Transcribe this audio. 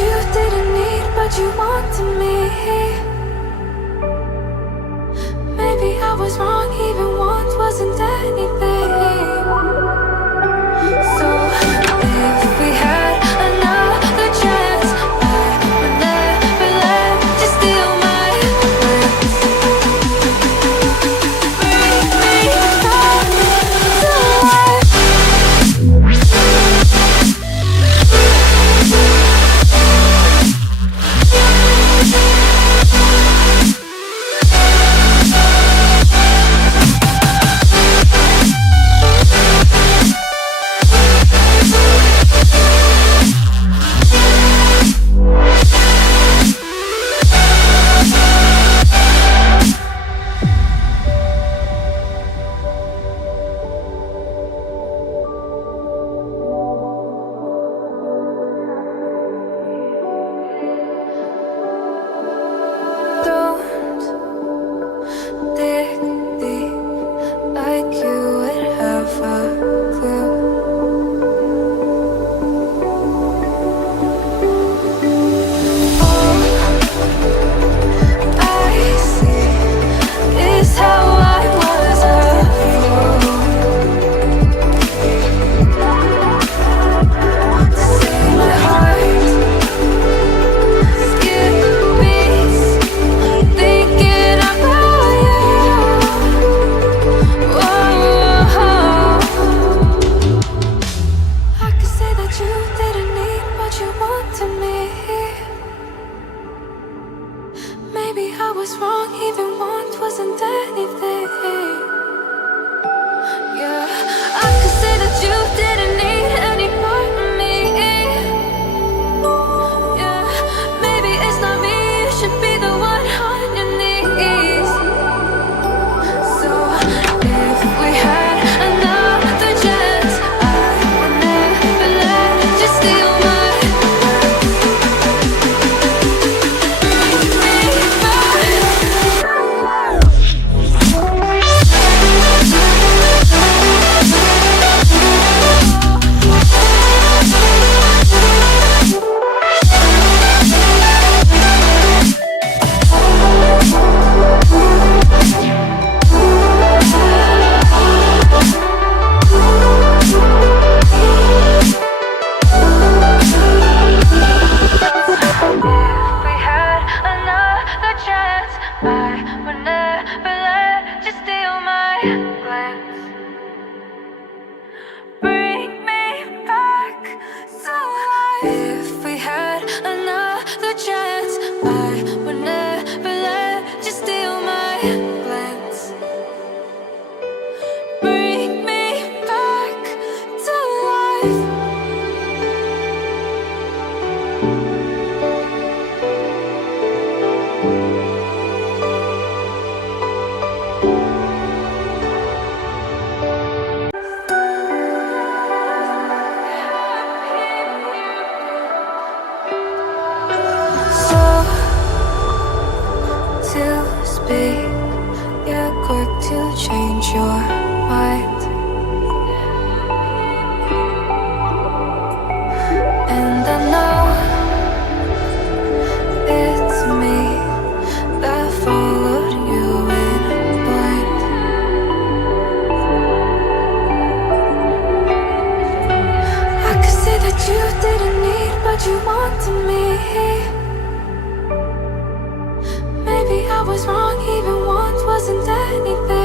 you didn't need, but you wanted me. Maybe I was wrong, even want wasn't anything. So if we had another chance, I would never let you steal my heart. Bring me back to life. Don't dig deep like you would have a clue. All I see is how I was a fool to see my heart skip beats thinking about you. Whoa. I could say that you didn't need, but you wanted me. Maybe I was wrong, even want wasn't anything. Yeah, I could say that you didn't need any part of me. Yeah, maybe it's not me, you should be the one on your knees. So if we had another chance, I would never let you steal my heart. Bring me back. If we had another chance, I would never let you steal my glance. Bring me back to life. If we had another chance, I would never let you steal my glance. Bring me back to life. So to speak, you're quick to change your mind. And I know it's me that followed you in blind. I could say that you didn't need, but you wanted me. Maybe I was wrong, even want wasn't anything.